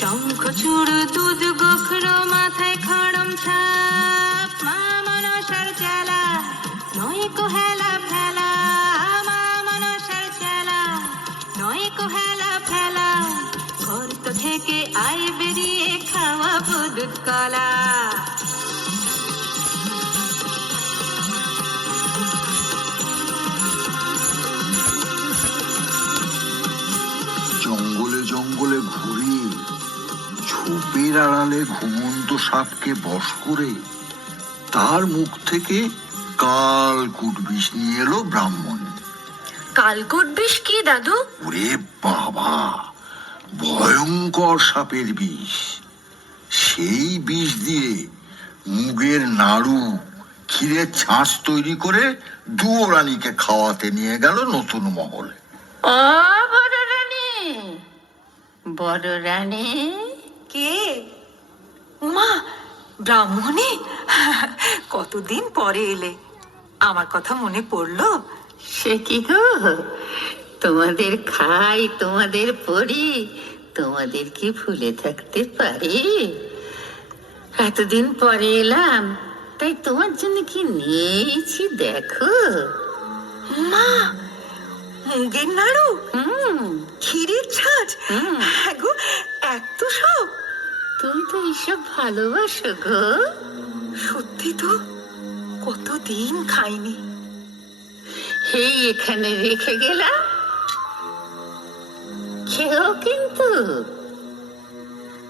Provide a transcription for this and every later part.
শঙ্খ চূড় দুধ গোখর মাথায় খড়ম ছাপ, মা মনসার চেলা নয় কো হেলা ফেলা, মা মনসার চেলা নয় কো হেলা ফেলা, ঘর তো থেকে আয় বেরিয়ে খাওয়াবো দুধ কলা। জঙ্গলে জঙ্গলে ঘুরে ঝোপের আড়ালে ঘুমন্ত সাপকে বশ করে তার মুখ থেকে কালকুট বিষ নিয়ে এলো ব্রাহ্মণ। কালকুট বিষ কি দাদু? ওরে বাবা, ভয়ঙ্কর সাপের বিষ। সেই বিষ দিয়ে মুগের নাড়ু, ক্ষীরের ছাঁচ তৈরি করে দুয়োরানীকে খাওয়াতে নিয়ে গেল নতুন মহলে। ও বড় রানী, বড় রানী। কে? উমা, ব্রাহ্মণী, কতদিন পরে এলে, আমার কথা মনে পড়লো? সে কি গো, তোমাদের খাই, তোমাদের পড়ি, তোমাদের কি ভুলে থাকতে পারি? এতদিন পরে এলাম, তাই তোমার জন্য কি নিয়েছি দেখো। মা, মুগের নাড়ু, ক্ষীরের ছাঁচ, হ্যাঁ গো, এত সব। তুমি তো এইসব ভালোবাসো গো। সত্যি তো, কতদিন খাইনি। এই এখানে রেখে গেলাম, খেও কিন্তু।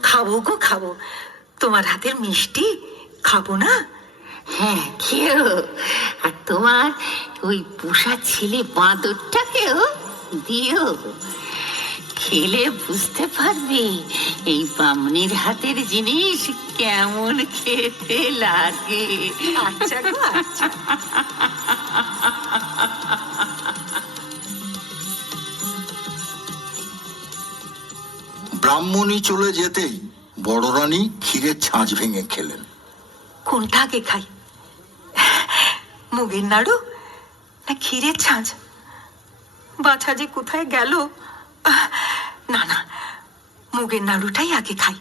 খাবো গো খাবো, তোমার হাতের মিষ্টি খাবো না? হ্যাঁ খেও, আর তোমার ওই পোষা ছেলে বাঁদরটাকেও দিও। খেলে বুঝতে পারবে এই বামনির হাতের জিনিস কেমন খেতে লাগে। আচ্ছা গো আচ্ছা। ব্রাহ্মণী চলে যেতেই বড় রানী ক্ষীরের ছাঁচ ভেঙে খেলেন। কোনটা আগে খাই, মুগের নাড়ু না ক্ষীরের ছাঁচ? বাছা যে কোথায় গেল। না না, মুগের নাড়ুটাই আগে খাই।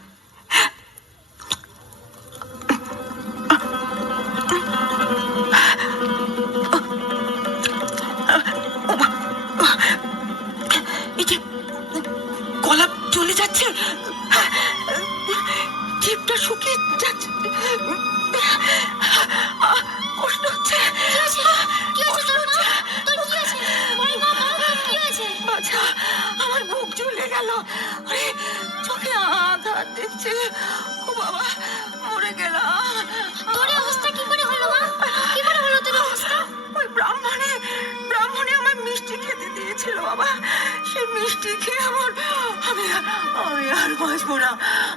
গলা চলে যাচ্ছে, জিভটা শুকিয়ে যাচ্ছে, কষ্ট হচ্ছে। আচ্ছা, আমার বুক জ্বলে গেল, চোখে আঘাত দিচ্ছে। ও বাবা, মরে গেলাম। তোর অবস্থা কি করে হলো মা? কি করে হলো তোর অবস্থা? ওই ব্রাহ্মণে আমার মিষ্টি খেতে দিয়েছিল বাবা। সেই মিষ্টি খেয়ে আমি আর বাঁচবো না।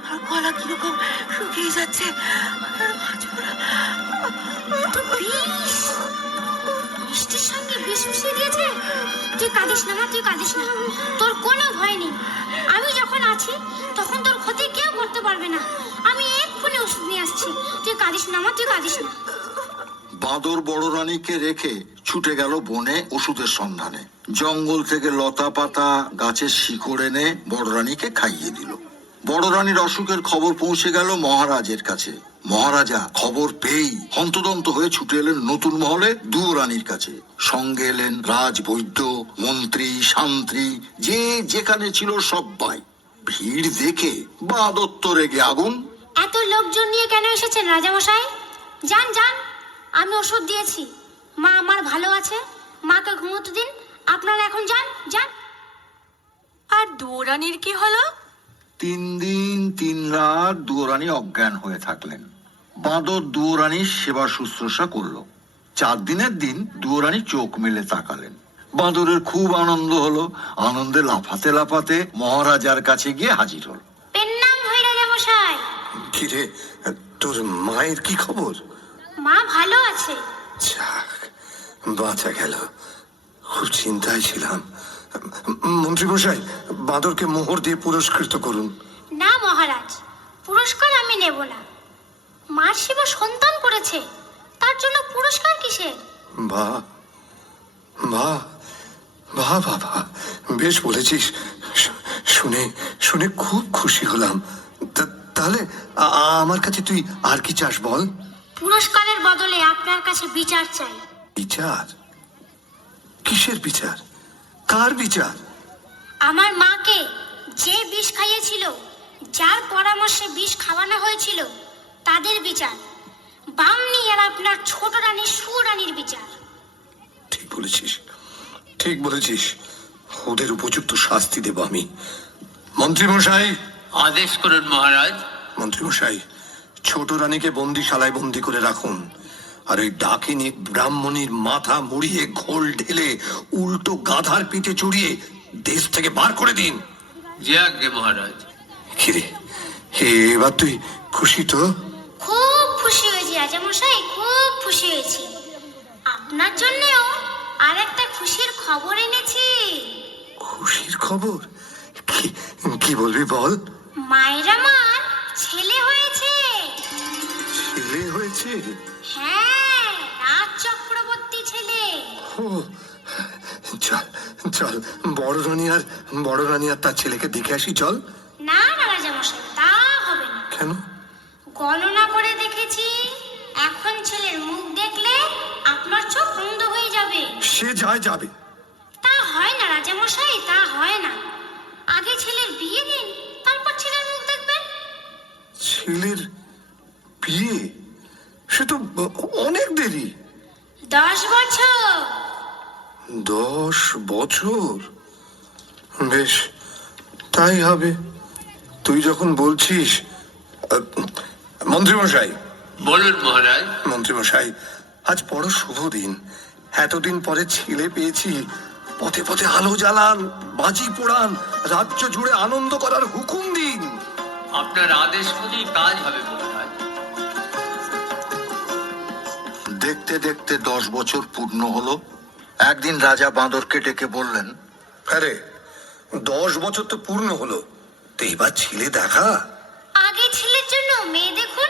আর গলা কিরকম শুকিয়ে যাচ্ছে, আর বাঁচবো না। বিষ? মিষ্টির সঙ্গে বিষ মিশিয়ে দিয়েছে? তুই কাঁদিস না মা, তুই কাঁদিস না, তোর কোনো ভয় নেই। আমি যখন আছি তখন তোর ক্ষতি কেউ করতে পারবে না। আমি এক্ষুনি ওষুধ নিয়ে আসছি, তুই কাঁদিস না মা, তুই কাঁদিস না। বাঁদর বড় রানীকে রেখে ছুটে গেল বনে ওষুধের সন্ধানে। জঙ্গল থেকে লতা পাতা, গাছের শিকড় এনে বড় রানীকে খাইয়ে দিল। বড় রানীর অসুখের খবর পৌঁছে গেল মহারাজের কাছে। মহারাজা খবর পেয়েই হন্তদন্ত হয়ে ছুটে এলেন নতুন মহলে দুয়োরানীর কাছে। সঙ্গে এলেন রাজবৈদ্য, মন্ত্রী, শান্ত্রী, যে যেখানে ছিল সবাই। ভিড় দেখে বাঁদর তো রেগে আগুন। এত লোকজন নিয়ে কেন এসেছেন রাজামশাই? যান যান, আমি ওষুধ দিয়েছি, মা আমার ভালো আছে, মাকে ঘুমোতে দিন। আপনারা এখন যান যান। আর দুয়োরানীর কি হলো? 3 দিন 3 রাত দুয়োরানী অজ্ঞান হয়ে থাকলেন। বাঁদর দুয়োরানীর সেবা শুশ্রূষা করলো। 4 দিনের দিন দুয়োরানী চোখ মেলে তাকালেন। বাঁদরের খুব আনন্দ হলো। আনন্দে লাফাতে লাফাতে মহারাজার কাছে গিয়ে হাজির হল। পেন্নাম হই রাজামশাই। কিরে, তোর মায়ের কি খবর? মা ভালো আছে। যাক, বাঁচা গেল, খুব চিন্তায় ছিলাম। মন্ত্রী মশাই, বাঁদরকে মোহর দিয়ে পুরস্কৃত করুন। না মহারাজ, পুরস্কার আমি নেব না। মার সেবা সন্তান করেছে, তার জন্য পুরস্কার কিসের? বাহ বাহ বাহ বাবা, বেশ বলেছিস। শুনে শুনে খুব খুশি হলাম। তাহলে আমার কাছে তুই আর কি চাস বল? পুরস্কারের বদলে আপনার কাছে বিচার চাই। বিচার? কিসের বিচার? কার বিচার? আমার মাকে যে বিষ খাইয়েছিল, যার পরামর্শে বিষ খাওয়ানো হয়েছিল, তাদের বিচার। বামনি আর আপনার ছোট রানী সুরানীর বিচার। ঠিক বলেছিস, ঠিক বলেছিস। ওদের উপযুক্ত শাস্তি দেব আমি। মন্ত্রী মশাই, আদেশ করুন মহারাজ। মন্ত্রী মশাই, ছোট রানীকে বন্দিশালায় বন্দি করে রাখুন। আর ওই ডাকিনী ব্রাহ্মণীর মাথা মুড়িয়ে ঘোল ঢেলে উল্টো গাধার পিঠে চড়িয়ে দেশ থেকে বার করে দিন। জি আজ্ঞে মহারাজ। কিরে, এবার তুই খুশি তো? খুব খুশি হয়েছি রাজামশাই, খুব খুশি হয়েছি। আপনার জন্যেও আর একটা খুশির খবর এনেছি। খুশির খবর? কি বলবি বল? মায়ের আমার ছেলে হয়েছে। ছেলে হয়েছে? হ্যাঁ, রাজ চক্রবর্তী ছেলে। ও, চল চল, বড় রানী আর তার ছেলেকে দেখে আসি, চল। না না রাজামশাই, তা হবে না। কেন? গণনা করে দেখেছি, এখন ছেলের মুখ দেখলে আপনার চোখ অন্ধ হয়ে যাবে। সে যাবে। তা হয় না রাজামশাই, তা হয় না। আগে ছেলের বিয়ে দিন, তারপর ছেলের মুখ দেখবেন। ছেলের বিয়ে? সে তো অনেক দেরি। 10 বছর। 10 বছর? বেশ, তাই হবে। তুই যখন বলছিস। মন্ত্রীমশাই, বলুন মহারাজ। মন্ত্রীমশাই, আজ বড় শুভ দিন। এতদিন পরে ছেলে পেয়েছি। পথে পথে আলো জ্বালান, বাজি পোড়ান, রাজ্য জুড়ে আনন্দ করার হুকুম দিন। আপনার আদেশ বুঝেই কাজ হবে মহারাজ। দেখতে দেখতে 10 বছর পূর্ণ হলো। একদিন রাজা বাঁদরকে ডেকে বললেন, আরে 10 বছর তো পূর্ণ হলো, তো এবার ছেলে দেখা। আগে ছেলের জন্য মেয়ে দেখুন,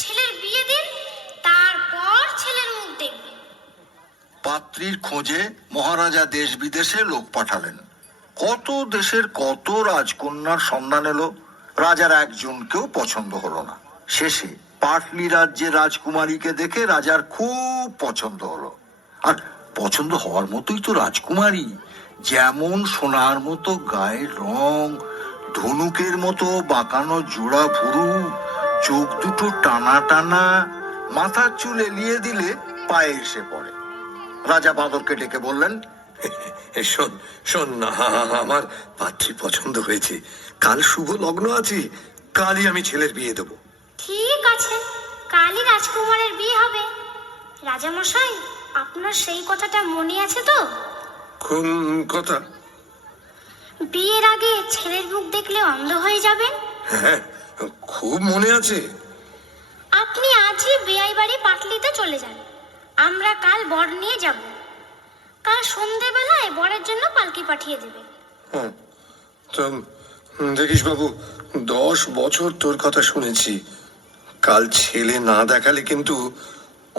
ছেলের বিয়ে দিন, তারপর ছেলের মুখ দেখবেন। পাত্রীর খোঁজে মহারাজা দেশ বিদেশে লোক পাঠালেন। কত দেশের কত রাজকন্যার সন্ধান এলো, রাজার একজনকেও পছন্দ হলো না। শেষে পাটলি রাজ্যের রাজকুমারীকে দেখে রাজার খুব পছন্দ হলো। আর পছন্দ হওয়ার মতোই তো রাজকুমারী, যেমন সোনার মতো গায়ের রং, ধনুকের মতো বাঁকানো জোড়া ভুরু, চোখ দুটো টানা টানা, মাথার চুল এলিয়ে দিলে পায়ে এসে পড়ে। রাজা বাঁদরকে ডেকে বললেন, শোন শোন না, আমার পাত্রী পছন্দ হয়েছে। কাল শুভ লগ্ন আছে, কালই আমি ছেলের বিয়ে দেবো। ঠিক আছে, কালই রাজকুমারের বিয়ে হবে। রাজামশাই, আপনার সেই কথাটা মনে আছে তো? কোন কথা? বিয়ের আগে ছেলের মুখ দেখলে অন্ধ হয়ে যাবেন। হ্যাঁ, খুব মনে আছে। আপনি আজই বেয়াই বাড়ি পাটলিতে চলে যান। আমরা কাল বর নিয়ে যাব। কাল সন্ধেবেলায় বরের জন্য পালকি পাঠিয়ে দেবে। হ্যাঁ, তো দেখিস বাবু, 10 বছর তোর কথা শুনেছি। কাল ছেলে না দেখালে কিন্তু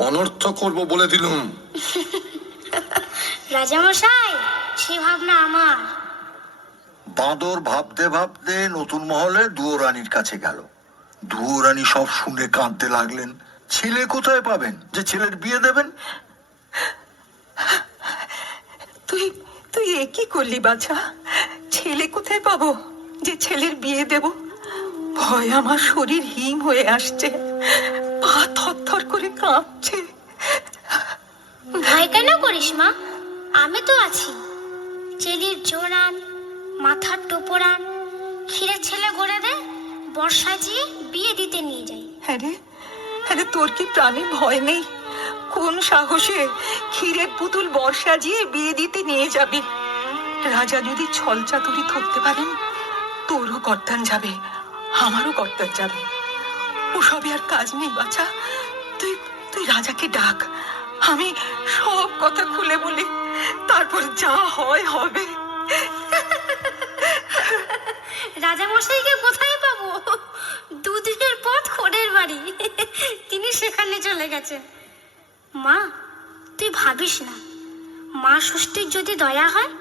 অনর্থ করব বলে দিলুম। রাজামশাই, সে ভাবনা আমার। বাঁদর ভাবতে ভাবতে নতুন মহলে দুয়োরানীর কাছে গেল। দুয়োরানী সব শুনে কাঁদতে লাগলেন। ছেলে কোথায় পাবেন যে ছেলের বিয়ে দেবেন? তুই তুই এ কি করলি বাছা? ছেলে কোথায় পাবো যে ছেলের বিয়ে দেব? ভয় আমার শরীর হিম হয়ে আসছে, পা থরথর করে কাঁপছে। ভয় কেন করিস মা? আমি তো আছি। চেলির জোরান, মাথার টোপরান, ক্ষীরের ছেলে গড়ে দে, বর সাজিয়ে বিয়ে দিতে নিয়ে যাই। হ্যাঁ রে, তোর কি প্রাণে ভয় নেই? কোন সাহসে ক্ষীরের পুতুল বর সাজিয়ে বিয়ে দিতে নিয়ে যাবি? রাজা যদি ছল চাতুরি ধরতে পারেন, তোরও কর্তান যাবে, আমারও কর্তান যাবে। ওসবে আর কাজ নেই বাছা। তুই রাজাকে ডাক, আমি সব কথা খুলে বলি, তারপর যা হয় হবে। রাজামশাইকে কোথায় পাবো? 2 দিনের পথ খোড়ের বাড়ি, তিনি সেখানে চলে গেছেন। মা, তুই ভাবিস না, মা ষষ্ঠীর যদি দয়া হয়